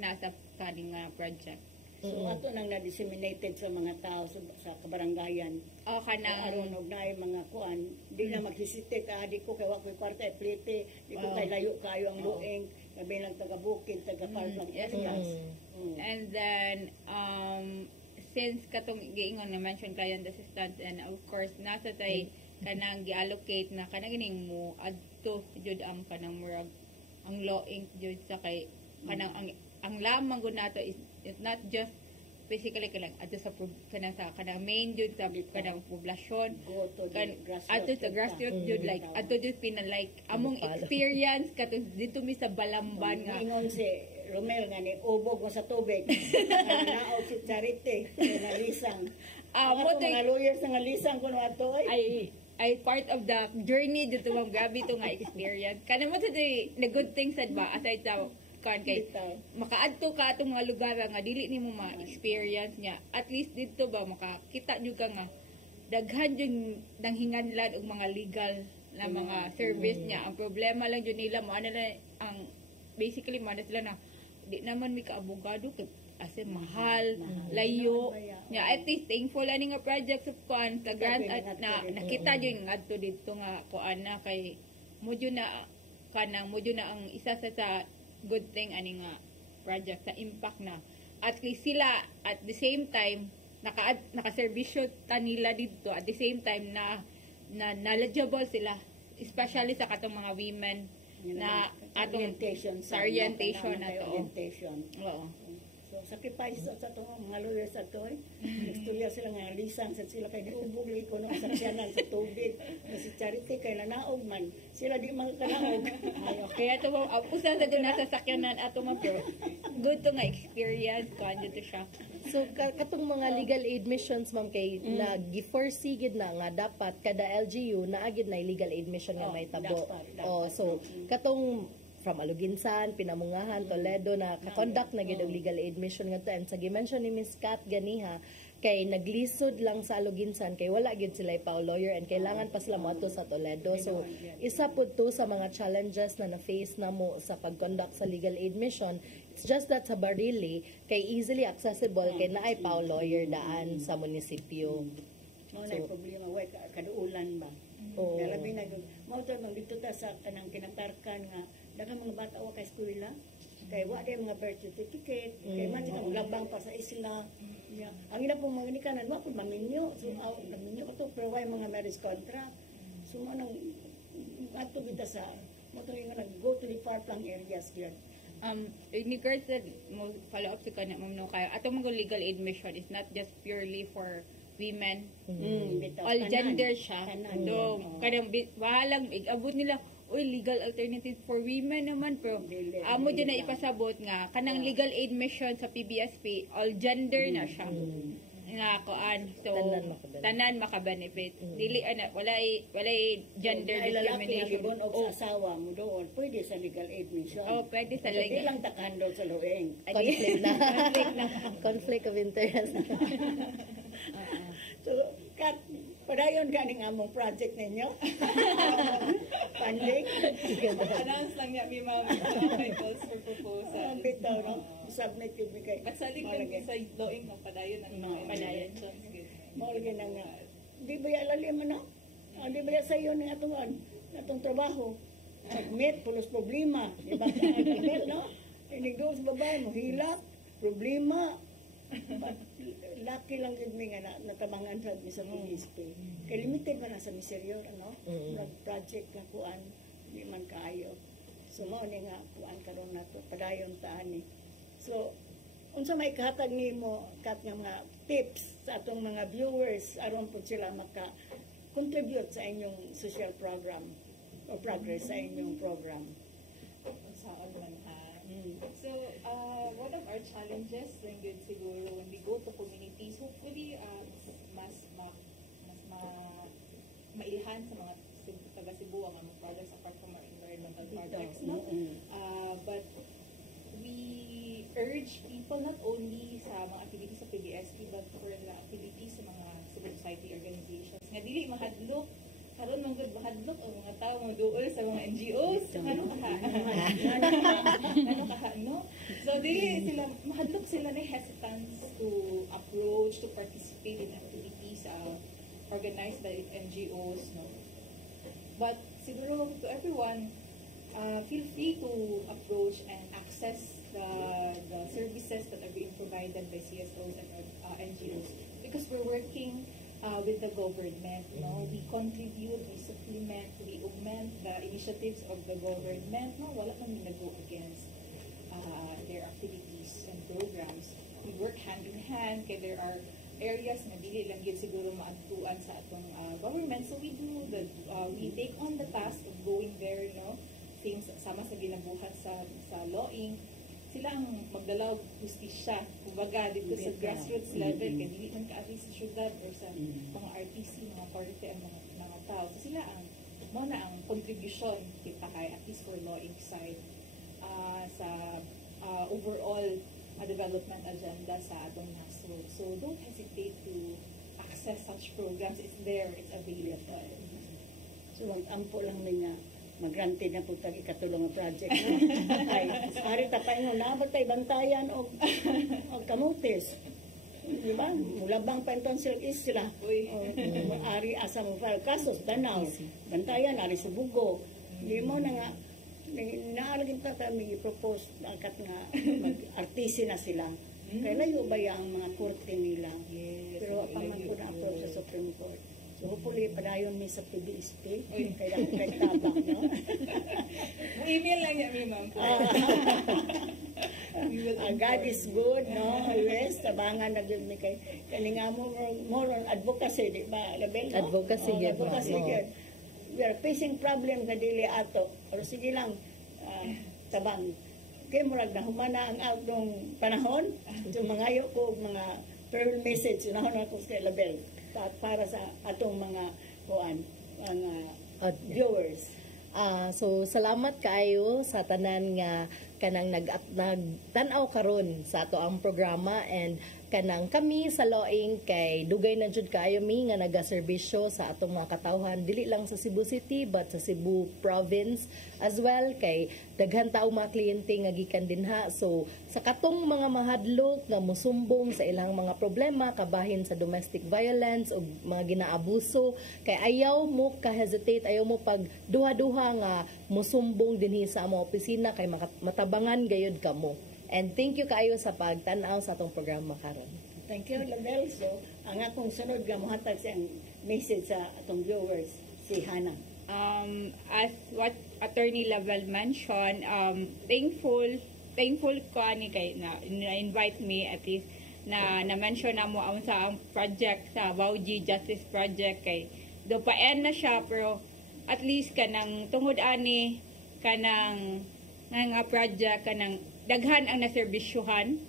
nasa kaning project. So ato nang na-disseminated sa mga tao sa kabarangayan. O kanang aron og naay mga kuan, di na maghisitate di ko kay wa ko'y kwarta e plete, di ko kay layo kayo ang lueng, kabi lang taga bukid, taga park areas. And then since katong giingon na mention client assistance and of course nasa tay kanang gi-allocate na kanang gining mo adto jud ang kanang murag ang Law Inc jud sa kay kanang ang lamang gud nato is it's not just basically kanang adto sa kanang main jud sa kanang poblasyon adto sa grassroots jud like adto jud like among experience katong dito mi sa Balamban nga ingon si Romel nga ni ubog mo sa tubig naog si Charity na lisang mo mga lawyers nga lisang kuno ato ay part of the journey dito ma'am gabi to nga experience kana mo sa the good things sad ba aside sa kan kay makaadto ka atong mga lugar nga dili nimo ma-experience niya at least dito ba makakita jud ka nga daghan jud nang hinganlan og mga legal na mga service niya ang problema lang jud nila mo ana na ang basically mo sila na di naman mi ka abogado kasi mahal layo nya at least thankful ani nga project sa kuan sa grant at na nakita jud ngadto dito nga kuan na kay mo jud na kanang mo jud na ang isa sa good thing ani nga project sa impact na at least sila at the same time naka-servisyo ta nila dito at the same time na knowledgeable sila especially sa katong mga women na atong orientation na to. Oo. So sacrifice sa atong mga lawyers ato istorya sila nga lisang sa sila kay diubog liko ng saksyanan sa tubig si Charity kay lanaog man sila di makakanaog kaya to usa sa dun nasa sakyanan ato nga pero good to nga experience kanyo to siya. So katong mga legal aid missions ma'am kay nagi-foresee gid na nga dapat kada LGU naagid na legal aid mission nga may tabo. So katong from Aluginsan, Pinamungahan, Toledo na ka-conduct na gid og legal aid mission ngadto and sa gi-mention ni Miss Kat ganiha kay naglisod lang sa Aluginsan kay wala gid sila pa lawyer and kailangan pa sila moadto sa Toledo. So isa pud to sa mga challenges na na-face namo sa pag-conduct sa legal aid mission. It's just that sa Barili kay easily accessible kay naay pa lawyer daan sa munisipyo. Mo na problema way kaduulan ba. Labi na mo to mang dito ta sa kanang kinatarkan nga daghang mga bata wa kay eskwela kay wa day mga birth certificate kay man sila maglabang pa sa isla ang ina pong mga nikanan wa pud maminyo so maminyo ko to pero way mga marriage contract so mo nang ato kita sa mo to nga go to the far flung areas here ni Kurt said mo follow up to kana mo no kay atong mga legal aid mission is not just purely for women all gender siya so kanang bahalang abot nila uy, legal alternative for women naman, pero amo dyan na ipasabot nga, kanang legal aid mission sa PBSP, all gender na siya. Nga koan. So, tanan makabenefit. Dili, walay gender discrimination. Lalaki o asawa mo doon, pwede sa legal aid mission. Pwede sa legal. Hindi lang takandol sa loeng. Conflict of interest. So, Kat, padayon ganing among project ninyo. Panding. Announce lang niya, may mga titles for proposal. Bitaw, no? Submit yun mi kay. Magsalig lang sa loing ng padayon ng mga padayon. Maulagin na nga. Di ba yung alalim mo, no? Di ba yung sayo ng atong trabaho? Submit, pulos problema. Di ba ka agad, no? Inig doon sa babae mo, hilak, problema. Lucky lang yun nga natabangan sa PBSP. Kaya limited man na sa miseryor, ano? Project na kuan, di man kaayo. So, mao ni nga kuan karon nato padayon taan ni. So, unsa may kahatag nimo kat nga mga tips sa atong mga viewers aron pud sila maka-contribute sa inyong social program o progress sa inyong program. Saan man ha. So, one of our challenges lang yun siguro when we go to communities, hopefully mailhan sa mga taga-Cebu ang mga projects apart from our environmental projects. No? But we urge people not only sa mga activities sa PBSP but for the activities sa mga civil society organizations. Nga dili mahadlok karon man gud mahadlok ang mga tao mga duol sa mga NGOs ano kaha no, so dili sila mahadlok sila na hesitance to approach to participate in activities organized by NGOs, no, but siguro to everyone feel free to approach and access the services that are being provided by CSOs and NGOs because we're working with the government, no? We contribute, we supplement, we augment the initiatives of the government, no? Wala man minago against their activities and programs. We work hand in hand, kaya there are areas na dili lang yun siguro maadtuan sa atong government, so we do we take on the task of going there, no? Things sama sa ginabuhat sa lawing, sila ang magdalaw justisya, kumbaga dito sa grassroots level, kaya dili man kaari sa syudad or sa mga RTC, mga parte ang mga tao. So sila ang muna ang contribution kita kay at least for lawing side sa overall development agenda sa atong nasod. So don't hesitate to access such programs. It's there, it's available. So ang ampo lang nga mag-granted na po tag ikatulong project na. Ay, ari tapay mo na batay bantayan og kamotes. Di ba? Mulabang pa inton sila isla. Ari asa mo file kasos Danau. Bantayan ari Subugo. Di mo na nga naalagin ta kami i-propose angkat nga mag-artisi na sila. Kaya layo ba ang mga korte nila? Pero apaman ko na-approve sa Supreme Court. So hopefully, padayon mi sa PBSP. Kaya ako tabang, no? Email lang yan, ma'am. God is good, no? Always, tabangan na yun mi kay kaninga mo more on advocacy, di ba? Label, no? Advocacy, advocacy, we are facing problem na dili ato. Pero sige lang, tabang. Kaya murag na humana ang outong panahon. So mangayo ko mga farewell message, na ako sa label. Para sa atong mga viewers. So salamat kaayo sa tanan nga kanang nagtanaw karon sa ato ang programa, and kanang kami sa Loing kay dugay na jud kaayo mi nga nagaserbisyo sa atong mga katawhan dili lang sa Cebu City but sa Cebu Province as well, kay daghan taong mga kliyente nga gikan dinha. So sa katong mga mahadlok nga mosumbong sa ilang mga problema kabahin sa domestic violence o mga ginaabuso, kay ayaw mo ka-hesitate, ayaw mo pag duha-duha nga mosumbong dinhi sa among opisina kay matabangan gayud kamo. And thank you kaayo sa pagtan-aw sa atong programa karon. Thank you, Label. So, ang akong sunod nga mohatag sa message sa atong viewers, si Hana. As what Attorney Label mentioned, thankful ko ani kay na-invite me at least na-mention na mo sa ang project sa Bauji Justice Project kay do pa end na siya pero at least kanang tungod ani kanang nga project kanang daghan ang naserbisyuhan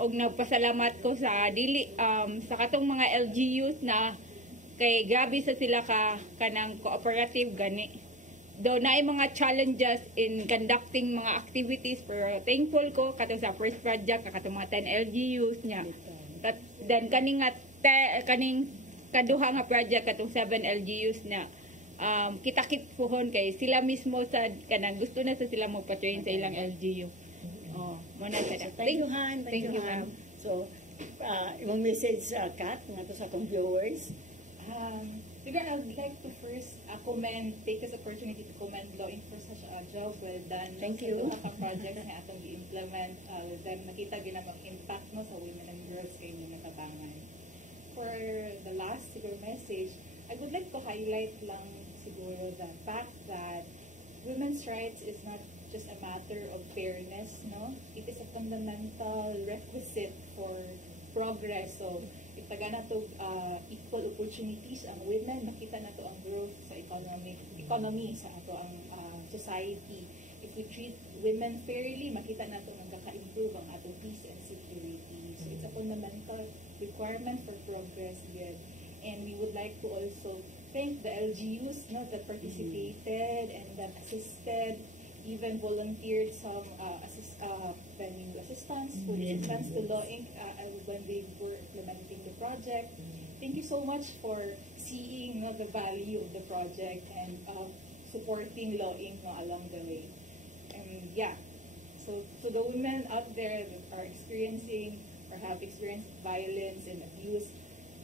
og nagpasalamat ko sa sa katong mga LGUs na kay grabe sa sila kanang cooperative gani. Though naay mga challenges in conducting mga activities, pero thankful ko katong sa first project katong mga 10 LGUs niya. Then kaning kaduha nga project katong 7 LGUs na kita-kit pohon kay sila mismo sa kanang gusto na sa sila mo pa-train sa ilang LGU. Oh, mo na sa. Thank you, Han. Thank you, ma'am. So, imong message sa Kat nga to sa akong viewers. Siguro, I would like to first take this opportunity to commend Loing for such a job well done. Thank you. Sa mga projects na atong i-implement, then nakita gina mag-impact no sa women and girls kayo mga tabangan. For the last siguro message, I would like to highlight lang siguro the fact that women's rights is not just a matter of fairness, no? It is a fundamental requisite for progress. So, itaga na to equal opportunities ang women, makita na to ang growth sa economy sa ato ang society. If we treat women fairly, makita na to nagka-improve ang ato peace and security. So it's a fundamental requirement for progress yet. And we would like to also thank the LGUs that participated and that assisted, even volunteered some venue assistance, food assistance to Law Inc. When they were implementing the project. Thank you so much for seeing the value of the project and supporting Law Inc. along the way. And yeah, so to the women out there that are experiencing or have experienced violence and abuse,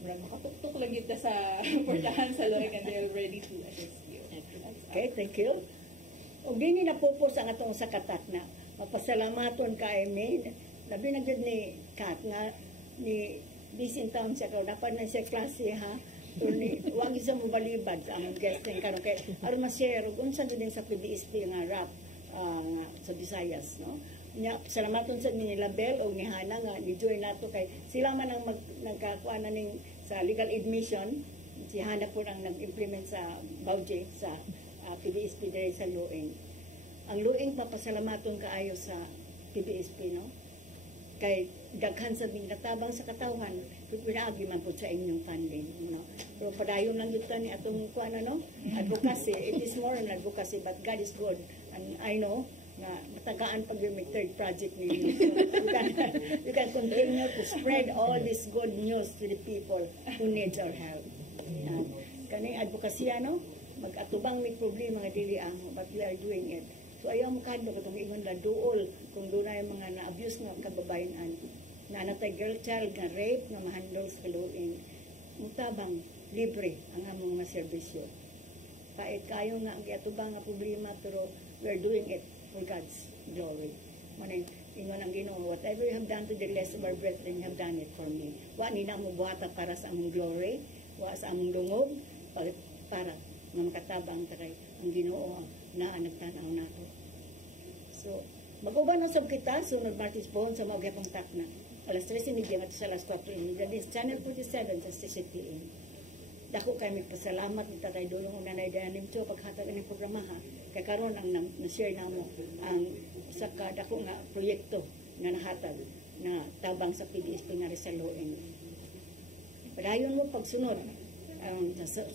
makatuktok lang yun sa portahan sa Law Inc. and they're ready to assist you. Okay, thank you. O din na pupos ang atong sa katat na mapasalamaton kay May. Labi na gud ni Kat nga ni Bisin Town siya karon dapat na siya klase ha. Wag sa mo balibad sa among guesting karon kay aron ma-share ug unsa din sa PBSP nga rap nga sa Visayas no. Nya salamaton sa ni Label o ni Hana nga ni join nato kay sila man ang nagkakuan ning sa legal admission. Si Hana po ang nag-implement sa Bauje sa PBSP diri sa Luing. Ang Luing papasalamaton kaayo sa PBSP no. Kay daghan sa natabang sa katawhan, pinaagi man po sa inyong funding. No? Pero padayon lang dito ni atong kuan no? Advocacy. It is more an advocacy, but God is good. And I know na matagaan pag yung may third project ninyo. So you can continue to spread all this good news to the people who needs our help. Kaning advocacy no? Mag-atubang may problema nga dili ang, but we are doing it. So ayaw mo kadto katong ingon la duol kung doon ay mga na-abuse nga kababayan na natay girl child nga rape nga mahandle sa Luing. Mutabang libre ang among mga serbisyo. Kahit kayo nga ang giatubang nga problema pero we are doing it for God's glory. Maning ingon ang Ginoo, whatever you have done to the less of our brethren, you have done it for me. Wa ni na mo buhata para sa among glory, wa sa among dungog, para nga makatabang taray ang Ginoo na nagtanaw nato. So, mag-uban na sab kita, sunod Martis Pohon sa mga gapang tak na. Alas 13:30 at sa alas 4:30. This Channel 47 sa CCTN. Dako kay may pasalamat ni Tatay Dulong o Nanay Dayanim to paghatag ng programa ha. Kay karon ang na-share namo ang sa dako nga proyekto nga nahatag na tabang sa PDSP nga sa Luing. Padayon mo pagsunod.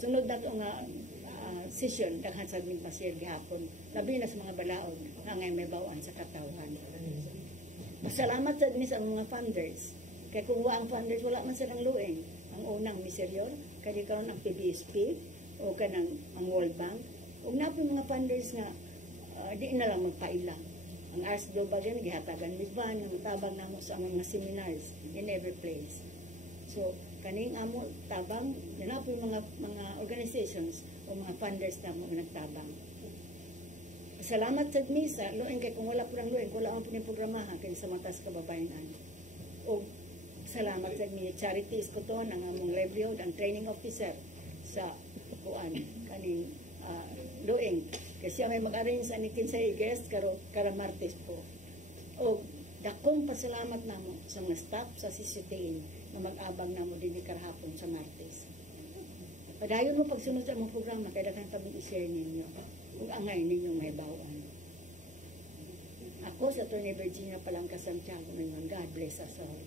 Sunod na nga session daghan sa aming pasir gihapon labi na sa mga balaod nga may bawaan sa katawhan. Masalamat sa dinis ang mga funders kay kung wa ang funders wala man silang Luing. Ang unang miseryor kay karon ang PBSP o kanang ang World Bank ug napoy mga funders nga di na lang magpaila. Ang Ars Global yan gihatagan misban nga tabang namo sa mga seminars in every place. So kaning amo tabang na po mga organizations o mga funders na mo nagtabang. Salamat sa misa, Luing kay kung wala po ng Luing, wala ang piniprogramahan kay sa matas kababayan. O salamat sa mi charities ko to ang among livelihood, ang training officer sa kuan kaning Luing. Kasi may mag-arrange sa anikin sa guest kara Martes po. O dakong pasalamat namo sa mga staff sa CCTN na mag-abang namo dinhi karahapon sa Martes. Padayon mo pagsunod sa mga programa, kaya daghang tabong i-share ninyo. Kung angay ninyo may bawaan. Ako sa Atty. Virginia Palangka Santiago, may God bless us all.